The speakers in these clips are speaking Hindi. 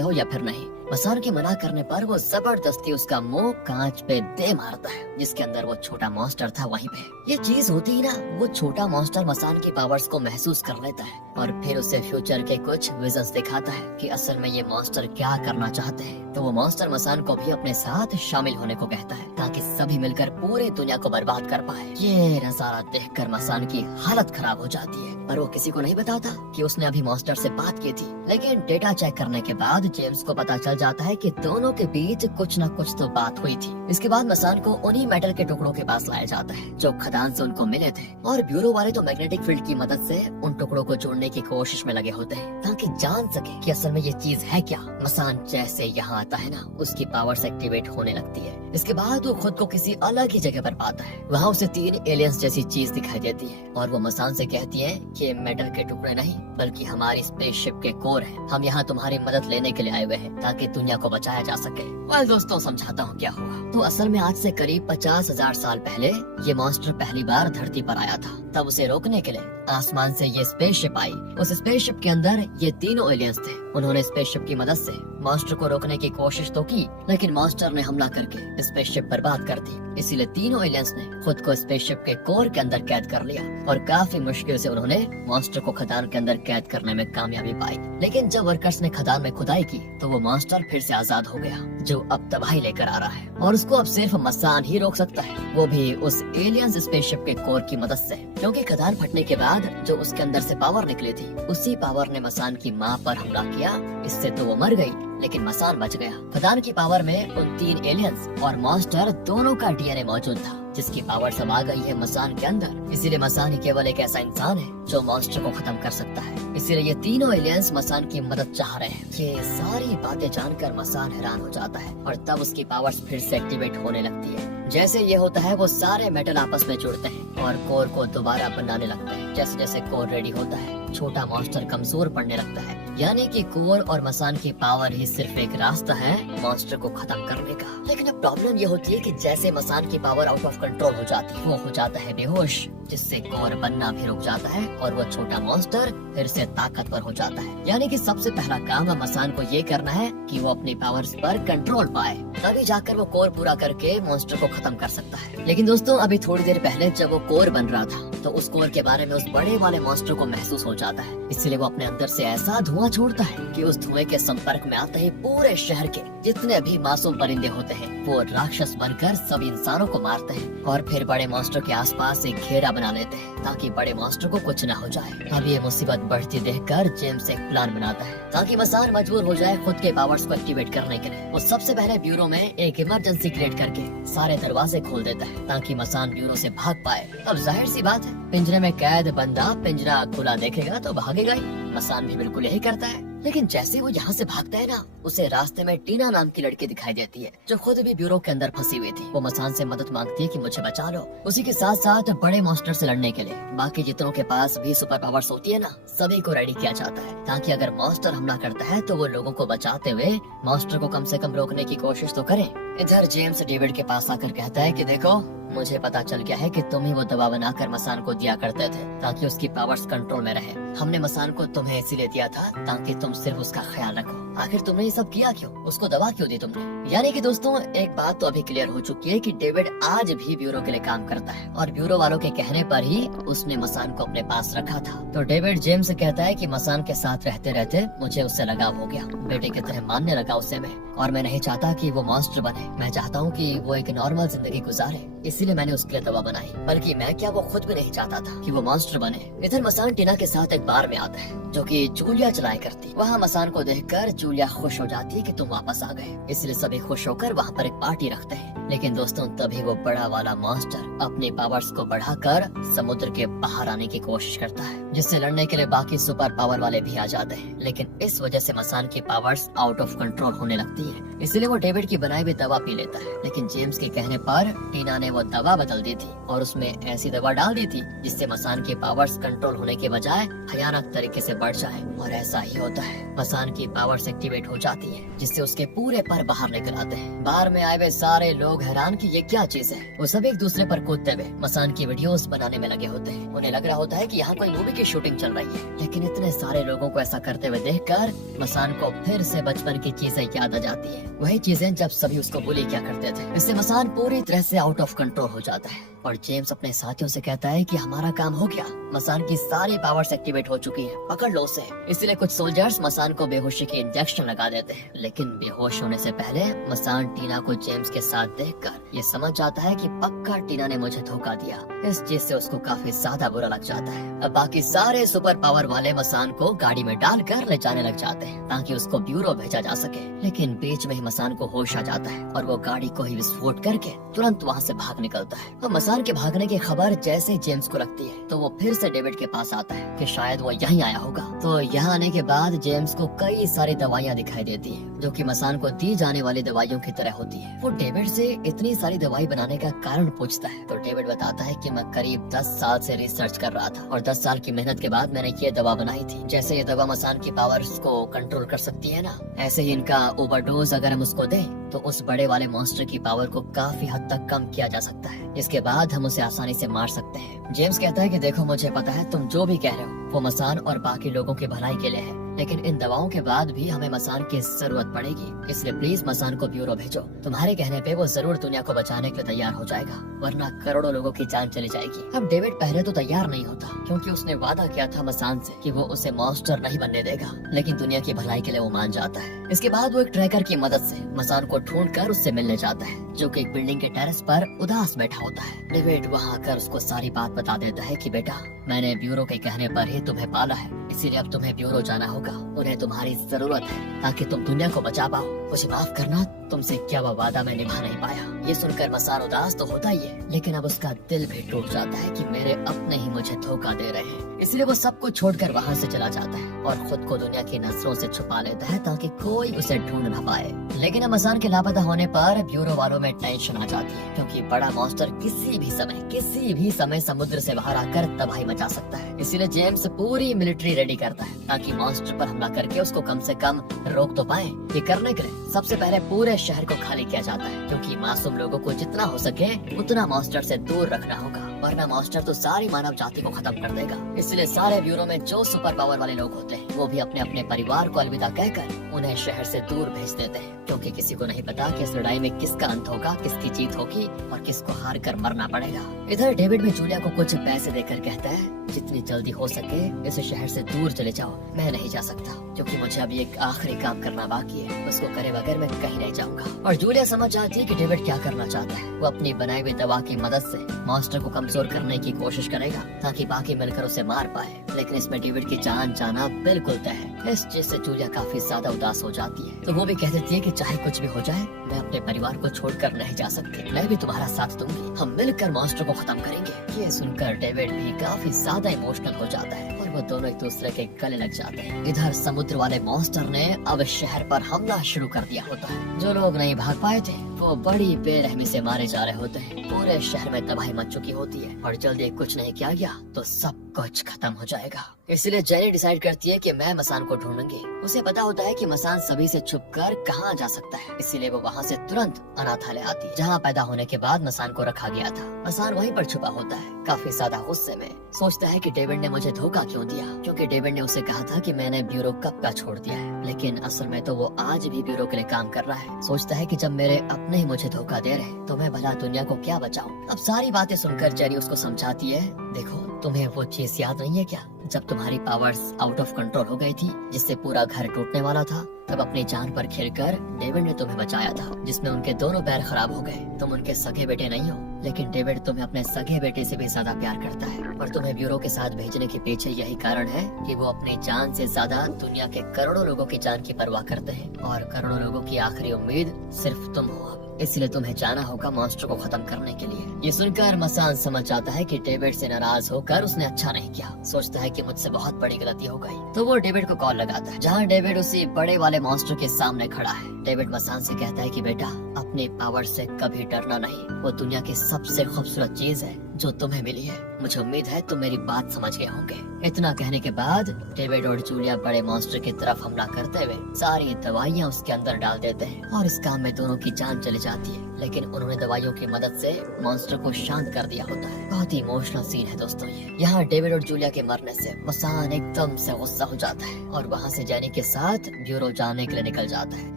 सकते हो या फिर नहीं। मसान के मना करने पर वो जबरदस्ती उसका मुंह कांच पे दे मारता है, जिसके अंदर वो छोटा मॉन्स्टर था वहीं पे। ये चीज होती ही ना, वो छोटा मॉन्स्टर मसान की पावर्स को महसूस कर लेता है और फिर उसे फ्यूचर के कुछ विजन्स दिखाता है कि असल में ये मॉन्स्टर क्या करना चाहते हैं। तो वो मॉन्स्टर मसान को भी अपने साथ शामिल होने को कहता है ताकि सभी मिलकर पूरी दुनिया को बर्बाद कर पाए। ये नजारा देखकर मसान की हालत खराब हो जाती है, पर वो किसी को नहीं बताता कि उसने अभी मॉन्स्टर से बात की थी। लेकिन डेटा चेक करने के बाद जेम्स को पता चल जाता है कि दोनों के बीच कुछ न कुछ तो बात हुई थी। इसके बाद मसान को उन्हीं मेटल के टुकड़ों के पास लाया जाता है जो खदान से उनको मिले थे, और ब्यूरो वाले तो मैग्नेटिक फील्ड की मदद से उन टुकड़ों को जोड़ने की कोशिश में लगे होते हैं ताकि जान सके कि असल में ये चीज है क्या। मसान जैसे यहाँ आता है ना, उसकी पावर्स एक्टिवेट होने लगती है। इसके बाद वो खुद को किसी अलग ही जगह पर पाता है। वहाँ उसे 3 एलियंस जैसी चीज दिखाई देती है और वो मसान से कहती है कि ये मेटल के टुकड़े नहीं बल्कि हमारी स्पेसशिप के कोर है। हम यहाँ तुम्हारी मदद लेने के लिए आए हुए हैं ताकि दुनिया को बचाया जा सके। वेल दोस्तों, समझाता हूँ क्या हुआ। तो असल में आज से करीब 50,000 साल पहले ये मॉन्स्टर पहली बार धरती पर आया था। तब उसे रोकने के लिए आसमान से ये स्पेसशिप आई। उस स्पेसशिप के अंदर ये तीनों एलियंस थे। उन्होंने स्पेसशिप की मदद से मॉन्स्टर को रोकने की कोशिश तो की, लेकिन मॉन्स्टर ने हमला करके स्पेसशिप बर्बाद कर दी। इसीलिए तीनों एलियंस ने खुद को स्पेसशिप के कोर के अंदर कैद कर लिया और काफी मुश्किल से उन्होंने मॉन्स्टर को खदान के अंदर कैद करने में कामयाबी पाई। लेकिन जब वर्कर्स ने खदान में खुदाई की तो वो मॉन्स्टर फिर से आजाद हो गया, जो अब तबाही लेकर आ रहा है और उसको अब सिर्फ मसान ही रोक सकता है, वो भी उस एलियंस स्पेसशिप के कोर की मदद से। क्योंकि खदान फटने के बाद जो उसके अंदर से पावर निकली थी, उसी पावर ने मसान की माँ पर हमला किया। इससे तो वो मर गई, लेकिन मसान बच गया। खदान की पावर में उन 3 एलियंस और मॉन्स्टर दोनों का डीएनए मौजूद था, जिसकी पावर सब आ गई है मसान के अंदर। इसीलिए मसान ही केवल एक ऐसा इंसान है जो मॉन्स्टर को खत्म कर सकता है। इसीलिए ये तीनों एलियंस मसान की मदद चाह रहे हैं। ये सारी बातें जानकर मसान हैरान हो जाता है और तब उसकी पावर्स फिर से एक्टिवेट होने लगती है। जैसे ये होता है, वो सारे मेटल आपस में जुड़ते हैं और कोर को दोबारा बनाने लगते हैं। जैसे जैसे कोर रेडी होता है, छोटा मॉन्स्टर कमजोर पड़ने लगता है। यानी कि कोर और मसान की पावर ही सिर्फ एक रास्ता है मॉन्स्टर को खत्म करने का। लेकिन अब प्रॉब्लम ये होती है कि जैसे मसान की पावर आउट ऑफ कंट्रोल हो जाती है, वो हो जाता है बेहोश, जिससे कोर बनना भी रुक जाता है और वो छोटा मॉन्स्टर फिर से ताकतवर हो जाता है। यानी कि सबसे पहला काम मसान को ये करना है कि वो अपनी पावर्स पर कंट्रोल पाए, तभी जाकर वो कोर पूरा करके मॉन्स्टर को खत्म कर सकता है। लेकिन दोस्तों, अभी थोड़ी देर पहले जब वो कोर बन रहा था तो उस कोर के बारे में उस बड़े वाले मॉन्स्टर को महसूस हो जाता है। इसलिए वो अपने अंदर से ऐसा धुआं छोड़ता है कि उस धुएं के संपर्क में आते ही पूरे शहर के जितने भी मासूम परिंदे होते हैं वो राक्षस बनकर सभी इंसानों को मारते हैं और फिर बड़े मॉन्स्टर के आसपास एक घेरा बना लेते हैं ताकि बड़े मॉन्स्टर को कुछ न हो जाए। अब ये मुसीबत बढ़ती देखकर जेम्स एक प्लान बनाता है ताकि मसान मजबूर हो जाए खुद के पावर्स को एक्टिवेट करने के लिए। वो सबसे पहले ब्यूरो में एक इमरजेंसी क्रिएट करके सारे दरवाजे खोल देता है ताकि मसान ब्यूरो से भाग पाए। अब जाहिर सी बात है, पिंजरे में कैद बंदा पिंजरा खुला देखेगा तो भागेगा ही। मसान भी बिल्कुल यही करता है। लेकिन जैसे वो यहाँ से भागता है ना, उसे रास्ते में टीना नाम की लड़की दिखाई देती है जो खुद भी ब्यूरो के अंदर फंसी हुई थी। वो मसान से मदद मांगती है कि मुझे बचा लो। उसी के साथ साथ बड़े मॉन्स्टर से लड़ने के लिए बाकी जितनों के पास भी सुपर पावर्स होती है ना, सभी को रेडी किया जाता है ताकि अगर मॉन्स्टर हमला करता है तो वो लोगों को बचाते हुए मॉन्स्टर को कम से कम रोकने की कोशिश तो करे। इधर जेम्स डेविड के पास आकर कहता है कि देखो, मुझे पता चल गया है कि तुम ही वो दवा बनाकर मसान को दिया करते थे ताकि उसकी पावर्स कंट्रोल में रहे। हमने मसान को तुम्हें इसीलिए दिया था ताकि तुम सिर्फ उसका ख्याल रखो। आखिर तुमने ये सब किया क्यों? उसको दवा क्यों दी तुमने? यानी कि दोस्तों, एक बात तो अभी क्लियर हो चुकी है कि डेविड आज भी ब्यूरो के लिए काम करता है और ब्यूरो वालों के कहने पर ही उसने मसान को अपने पास रखा था। तो डेविड जेम्स से कहता है कि मसान के साथ रहते रहते मुझे उससे लगाव हो गया। बेटे की तरह मानने लगा उसे मैं, और मैं नहीं चाहता कि वो मॉन्स्टर बने। मैं चाहता हूँ कि वो एक नॉर्मल जिंदगी गुजारे, इसीलिए मैंने उसके लिए दवा बनाई। बल्कि मैं क्या, वो खुद भी नहीं चाहता था कि वो मॉन्स्टर बने। इधर मसान टीना के साथ एक बार में आता है जो कि जूलिया चलाया करती। वहाँ मसान को देखकर जूलिया खुश हो जाती है कि तुम वापस आ गए। इसलिए सभी खुश होकर वहाँ पर एक पार्टी रखते हैं। लेकिन दोस्तों, तभी वो बड़ा वाला मॉन्स्टर अपने पावर्स को बढ़ाकर समुद्र के बाहर आने की कोशिश करता है, जिससे लड़ने के लिए बाकी सुपर पावर वाले भी आ जाते हैं। लेकिन इस वजह से मसान की पावर्स आउट ऑफ कंट्रोल होने लगती है। इसलिए वो डेविड की बनाई हुई दवा पी लेता है। लेकिन जेम्स के कहने पर टीना ने वो दवा बदल दी थी और उसमें ऐसी दवा डाल दी थी जिससे मसान की पावर्स कंट्रोल होने के बजाय भयानक तरीके से बढ़ जाए। और ऐसा ही होता है। मसान की पावर्स एक्टिवेट हो जाती है, जिससे उसके पूरे पर बाहर निकल आते हैं। बाहर में आए हुए सारे लोग हैरान कि ये क्या चीज है। वो सब एक दूसरे पर कूदते हुए मसान की वीडियोस बनाने में लगे होते हैं। उन्हें लग रहा होता है कि यहाँ कोई मूवी की शूटिंग चल रही है। लेकिन इतने सारे लोगों को ऐसा करते हुए देखकर मसान को फिर से बचपन की चीजें याद आ जाती है, वही चीजें जब सभी उसको बुली किया करते थे। इससे मसान पूरी तरह से आउट ऑफ कंट्रोल हो जाता है और जेम्स अपने साथियों से कहता है कि हमारा काम हो गया, मसान की सारी पावर्स एक्टिवेट हो चुकी हैं, पकड़ लो उसे। इसलिए कुछ सोल्जर्स मसान को बेहोशी के इंजेक्शन लगा देते हैं, लेकिन बेहोश होने से पहले मसान टीना को जेम्स के साथ देखकर ये समझ जाता है कि पक्का टीना ने मुझे धोखा दिया। इस चीज से उसको काफी ज्यादा बुरा लग जाता है। अब बाकी सारे सुपर पावर वाले मसान को गाड़ी में डालकर ले जाने लग जाते हैं ताकि उसको ब्यूरो भेजा जा सके। लेकिन बीच में ही मसान को होश आ जाता है और वो गाड़ी को ही विस्फोट करके तुरंत वहाँ से भाग निकलता है। तो मसान के भागने की खबर जैसे जेम्स को लगती है तो वो फिर से डेविड के पास आता है कि शायद वो यहीं आया होगा। तो यहाँ आने के बाद जेम्स को कई सारी दवाइयाँ दिखाई देती है जो कि मसान को दी जाने वाली दवाइयों की तरह होती है। वो डेविड से इतनी सारी दवाई बनाने का कारण पूछता है तो डेविड बताता है कि मैं करीब 10 साल से रिसर्च कर रहा था और 10 साल की मेहनत के बाद मैंने ये दवा बनाई थी। जैसे ये दवा मसान की पावर्स को कंट्रोल कर सकती है ना, ऐसे ही इनका ओवरडोज अगर हम उसको दें तो उस बड़े वाले मॉन्स्टर की पावर को काफी हद तक कम किया जा सकता है। इसके बाद हम उसे आसानी से मार सकते हैं। जेम्स कहता है कि देखो मुझे पता है तुम जो भी कह रहे हो वो मसान और बाकी लोगों की भलाई के लिए है, लेकिन इन दवाओं के बाद भी हमें मसान की जरूरत पड़ेगी, इसलिए प्लीज मसान को ब्यूरो भेजो। तुम्हारे कहने पे वो जरूर दुनिया को बचाने के लिए तैयार हो जाएगा, वरना करोड़ों लोगों की जान चली जाएगी। अब डेविड पहले तो तैयार नहीं होता क्योंकि उसने वादा किया था मसान से कि वो उसे मॉन्स्टर नहीं बनने देगा, लेकिन दुनिया की भलाई के लिए वो मान जाता है। इसके बाद वो एक ट्रैकर की मदद से मसान को ढूंढकर उससे मिलने जाता है जो कि एक बिल्डिंग के टेरेस पर उदास बैठा होता है। डेविड वहाँ आकर उसको सारी बात बता देता है कि बेटा मैंने ब्यूरो के कहने पर ही तुम्हें पाला है, इसीलिए अब तुम्हें ब्यूरो जाना होगा। उन्हें तुम्हारी जरूरत है ताकि तुम दुनिया को बचा पाओ। मुझे माफ करना, तुमसे क्या वो वादा मैं निभा नहीं पाया। ये सुनकर मसान उदास तो होता ही है, लेकिन अब उसका दिल भी टूट जाता है कि मेरे अपने ही मुझे धोखा दे रहे हैं। इसलिए वो सब कुछ छोड़कर वहाँ से चला जाता है और खुद को दुनिया की नजरों से छुपा लेता है ताकि कोई उसे ढूंढ न पाए। लेकिन अब मसान के लापता होने पर ब्यूरो वालों में टेंशन आ जाती है क्योंकि बड़ा मॉन्स्टर किसी भी समय समुद्र से बाहर आकर तबाही मचा सकता है। इसीलिए जेम्स पूरी मिलिट्री रेडी करता है ताकि मॉन्स्टर पर हमला करके उसको कम से कम रोक तो पाए। ये करने के लिए सबसे पहले पूरे शहर को खाली किया जाता है क्योंकि मासूम लोगों को जितना हो सके उतना मॉन्स्टर से दूर रखना होगा, वरना मॉन्स्टर तो सारी मानव जाति को खत्म कर देगा। इसलिए सारे ब्यूरो में जो सुपर पावर वाले लोग होते हैं वो भी अपने अपने परिवार को अलविदा कहकर उन्हें शहर से दूर भेज देते हैं क्योंकि किसी को नहीं पता कि इस लड़ाई में किसका अंत होगा, किसकी जीत होगी और किसको हार कर मरना पड़ेगा। इधर डेविड भी जूलिया को कुछ पैसे देकर कहता है जितनी जल्दी हो सके इस शहर से दूर चले जाओ। मैं नहीं जा सकता क्योंकि मुझे अभी एक आखिरी काम करना बाकी है, उसको करे बगैर मैं कहीं नहीं जाऊंगा। और जूलिया समझ जाती है कि डेविड क्या करना चाहता है। वो अपनी बनाई हुई दवा की मदद से मॉन्स्टर को कमजोर करने की कोशिश करेगा ताकि बाकी मिलकर उसे मार पाए, लेकिन इसमें डेविड की जान जाना बिल्कुल तय है। इस चीज से जूलिया काफी ज्यादा उदास हो जाती है, तो वो भी कह देती है कि चाहे कुछ भी हो जाए मैं अपने परिवार को छोड़कर नहीं जा सकती, मैं भी तुम्हारा साथ दूंगी, हम मिलकर मॉन्स्टर को खत्म करेंगे। ये सुनकर डेविड भी काफी ज्यादा इमोशनल हो जाता है और वो दोनों एक दूसरे के गले लग जाते हैं। इधर समुद्र वाले मॉन्स्टर ने अब शहर पर हमला शुरू कर दिया होता है। जो लोग नहीं भाग पाए थे वो बड़ी बेरहमी से मारे जा रहे होते हैं। पूरे शहर में तबाही मच चुकी होती है और जल्दी कुछ नहीं किया गया तो सब कुछ खत्म हो जाएगा। इसलिए जेनी डिसाइड करती है कि मैं मसान को ढूंढूंगी। उसे पता होता है कि मसान सभी से छुपकर कहाँ जा सकता है, इसीलिए वो वहाँ से तुरंत अनाथालय आती है जहाँ पैदा होने के बाद मसान को रखा गया था। मसान वहीं पर छुपा होता है, काफी ज्यादा गुस्से में सोचता है कि डेविड ने मुझे धोखा क्यों दिया, क्योंकि डेविड ने उसे कहा था कि मैंने ब्यूरो कब का छोड़ दिया है, लेकिन असल में तो वो आज भी ब्यूरो के लिए काम कर रहा है। सोचता है कि जब मेरे अपने ही मुझे धोखा दे रहे तो मैं भला दुनिया को क्या बचाऊं। अब सारी बातें सुनकर जेनी उसको समझाती है, देखो तुम्हें वो चीज याद नहीं है क्या, जब तुम्हारी पावर्स आउट ऑफ कंट्रोल हो गई थी जिससे पूरा घर टूटने वाला था, तब अपनी जान पर खेलकर डेविड ने तुम्हें बचाया था, जिसमें उनके दोनों पैर खराब हो गए। तुम उनके सगे बेटे नहीं हो, लेकिन डेविड तुम्हें अपने सगे बेटे से भी ज्यादा प्यार करता है और तुम्हें ब्यूरो के साथ भेजने के पीछे यही कारण है कि वो अपनी जान से ज्यादा दुनिया के करोड़ों लोगों की जान की परवाह करते हैं और करोड़ों लोगों की आखिरी उम्मीद सिर्फ तुम हो। इसलिए तुम्हें जाना होगा मॉन्स्टर को खत्म करने के लिए। ये सुनकर मसान समझ जाता है कि डेविड से नाराज होकर उसने अच्छा नहीं किया। सोचता है कि मुझसे बहुत बड़ी गलती हो गई, तो वो डेविड को कॉल लगाता है जहाँ डेविड उसी बड़े वाले मॉन्स्टर के सामने खड़ा है। डेविड मसान से कहता है कि बेटा अपने पावर से कभी डरना नहीं, वो दुनिया की सबसे खूबसूरत चीज है जो तुम्हें मिली है। मुझे उम्मीद है तुम मेरी बात समझ गए होंगे। इतना कहने के बाद डेविड और जूलिया बड़े मॉन्स्टर की तरफ हमला करते हुए सारी दवाइयाँ उसके अंदर डाल देते हैं और इस काम में दोनों की जान चली जाती है। लेकिन उन्होंने दवाइयों की मदद से मॉन्स्टर को शांत कर दिया होता है। बहुत ही इमोशनल सीन है दोस्तों ये। यहाँ डेविड और जूलिया के मरने से मसान एकदम से गुस्सा हो जाता है और वहाँ से जेनी के साथ ब्यूरो जाने के लिए निकल जाता है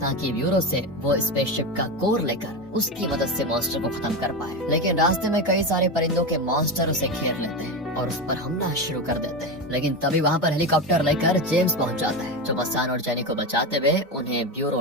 ताकि ब्यूरो से वो स्पेसशिप का कोर लेकर उसकी मदद से मॉन्स्टर को खत्म कर पाए। लेकिन रास्ते में कई सारे परिंदों के मॉन्स्टर उसे घेर लेते हैं और उस पर हमला शुरू कर देते हैं। लेकिन तभी वहाँ पर हेलीकॉप्टर लेकर जेम्स पहुँच जाता है जो मसान और जेनी को बचाते हुए उन्हें ब्यूरो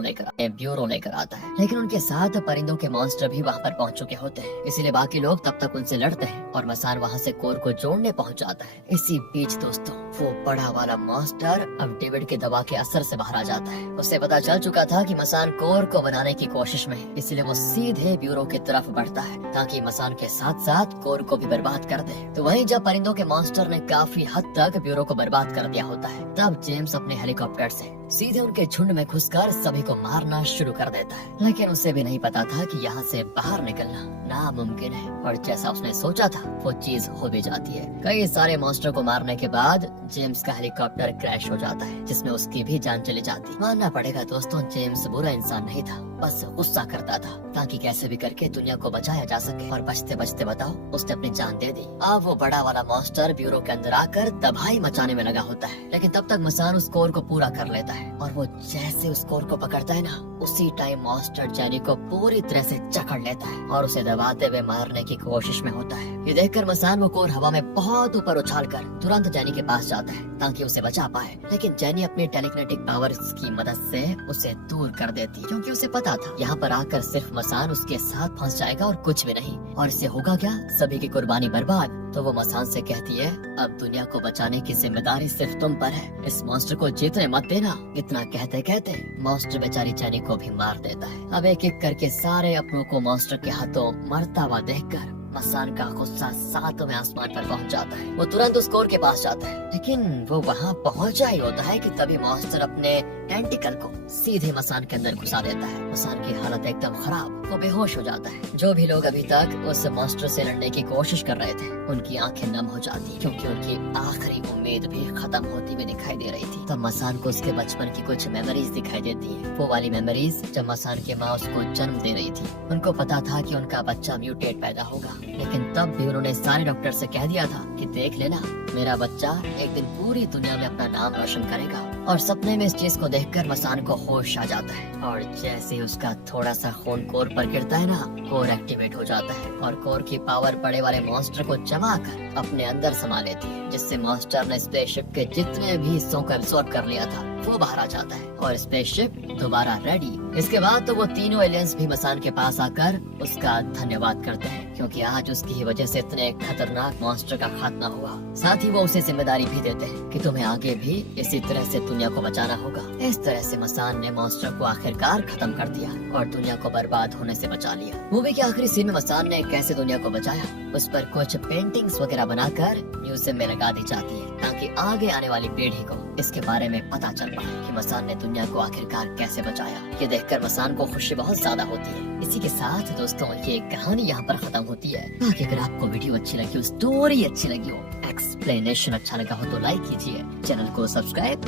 लेकर आता है। लेकिन उनके साथ परिंदों के मॉन्स्टर भी वहाँ पर पहुँच चुके होते हैं, इसीलिए बाकी लोग तब तक उनसे लड़ते हैं और मसान वहाँ से कोर को जोड़ने पहुँच जाता है। इसी बीच दोस्तों वो बड़ा वाला मॉन्स्टर अब डेविड के दवा के असर से बाहर आ जाता है। उसे पता चल चुका था कि मसान कोर को बनाने की कोशिश में है, इसलिए वो सीधे ब्यूरो की तरफ बढ़ता है ताकि मसान के साथ साथ कोर को भी बर्बाद कर दे। तो वहीं जब परिंदों के मॉन्स्टर ने काफी हद तक ब्यूरो को बर्बाद कर दिया होता है, तब जेम्स अपने हेलीकॉप्टर से सीधे उनके झुंड में घुसकर सभी को मारना शुरू कर देता है। लेकिन उसे भी नहीं पता था कि यहाँ से बाहर निकलना नामुमकिन है और जैसा उसने सोचा था वो चीज हो भी जाती है। कई सारे मॉन्स्टर को मारने के बाद जेम्स का हेलीकॉप्टर क्रैश हो जाता है जिसमें उसकी भी जान चली जाती। मानना पड़ेगा दोस्तों जेम्स बुरा इंसान नहीं था, बस गुस्सा करता था ताकि कैसे भी करके दुनिया को बचाया जा सके और बचते बचते बताओ उसने अपनी जान दे दी। अब वो बड़ा वाला मॉन्स्टर ब्यूरो के अंदर आकर तबाही मचाने में लगा होता है। लेकिन तब तक मसान उस कोर को पूरा कर लेता है और वो जैसे उस कोर को पकड़ता है ना, उसी टाइम मॉन्स्टर जेनी को पूरी तरह से जकड़ लेता है और उसे दबाते हुए मारने की कोशिश में होता है। ये देखकर मसान वो कोर हवा में बहुत ऊपर उछालकर तुरंत जेनी के पास जाता है ताकि उसे बचा पाए। लेकिन जेनी अपनी टेलीकिनेटिक पावर्स की मदद से उसे दूर कर देती क्योंकि उसे पता था यहाँ पर आकर सिर्फ मसान उसके साथ फंस जाएगा और कुछ भी नहीं, और इससे होगा क्या, सभी की कुर्बानी बर्बाद। तो वो मसान से कहती है अब दुनिया को बचाने की जिम्मेदारी सिर्फ तुम पर है, इस मॉन्स्टर को जीतने मत देना। इतना कहते कहते मॉन्स्टर बेचारी जेनी को भी मार देता है। अब एक एक करके सारे अपनों को मॉन्स्टर के हाथों मरता हुआ देखकर मसान का गुस्सा सातवें आसमान पर पहुंच जाता है। वो तुरंत उस कोर के पास जाता है, लेकिन वो वहां पहुंचा ही होता है कि तभी मॉन्स्टर अपने टेंटिकल को सीधे मसान के अंदर घुसा देता है। मसान की हालत एकदम खराब, वो बेहोश हो जाता है। जो भी लोग अभी तक उस मॉन्स्टर से लड़ने की कोशिश कर रहे थे उनकी आंखें नम हो जाती क्योंकि उनकी आखिरी उम्मीद भी खत्म होती हुई दिखाई दे रही थी। तब मसान को उसके बचपन की कुछ मेमोरीज दिखाई देती है। वो वाली मेमोरीज जब मसान की माँ उसको जन्म दे रही थी। उनको पता था कि उनका बच्चा म्यूटेट पैदा होगा, लेकिन तब भी उन्होंने सारे डॉक्टर से कह दिया था कि देख लेना मेरा बच्चा एक दिन पूरी दुनिया में अपना नाम रोशन करेगा। और सपने में इस चीज को देखकर मसान को होश आ जाता है और जैसे ही उसका थोड़ा सा खून कोर पर गिरता है ना, कोर एक्टिवेट हो जाता है और कोर की पावर बड़े वाले मॉन्स्टर को जमा कर अपने अंदर समा लेती है, जिससे मॉन्स्टर ने स्पेसशिप के जितने भी हिस्सों को एब्सॉर्ब कर लिया था वो बाहर आ जाता है और स्पेसशिप दोबारा रेडी। इसके बाद तो वो तीनों एलियंस भी मसान के पास आकर उसका धन्यवाद करते हैं क्योंकि आज उसकी ही वजह से इतने खतरनाक मॉन्स्टर का खात्मा हुआ। साथ ही वो उसे जिम्मेदारी भी देते हैं कि तुम्हें आगे भी इसी तरह से दुनिया को बचाना होगा। इस तरह से मसान ने मॉन्स्टर को आखिरकार खत्म कर दिया और दुनिया को बर्बाद होने से बचा लिया। मूवी के आखिरी सीन में मसान ने कैसे दुनिया को बचाया उस पर कुछ पेंटिंग्स वगैरह बनाकर म्यूजियम में लगा दी जाती है ताकि आगे आने वाली पीढ़ी को इसके बारे में पता चल पाए कि मसान ने दुनिया को आखिरकार कैसे बचाया। ये देखकर मसान को खुशी बहुत ज्यादा होती है। इसी के साथ दोस्तों ये कहानी यहाँ पर खत्म होती है। बाकी अगर आपको वीडियो अच्छी लगी हो, स्टोरी अच्छी लगी हो, एक्सप्लेनेशन अच्छा लगा हो तो लाइक कीजिए, चैनल को सब्सक्राइब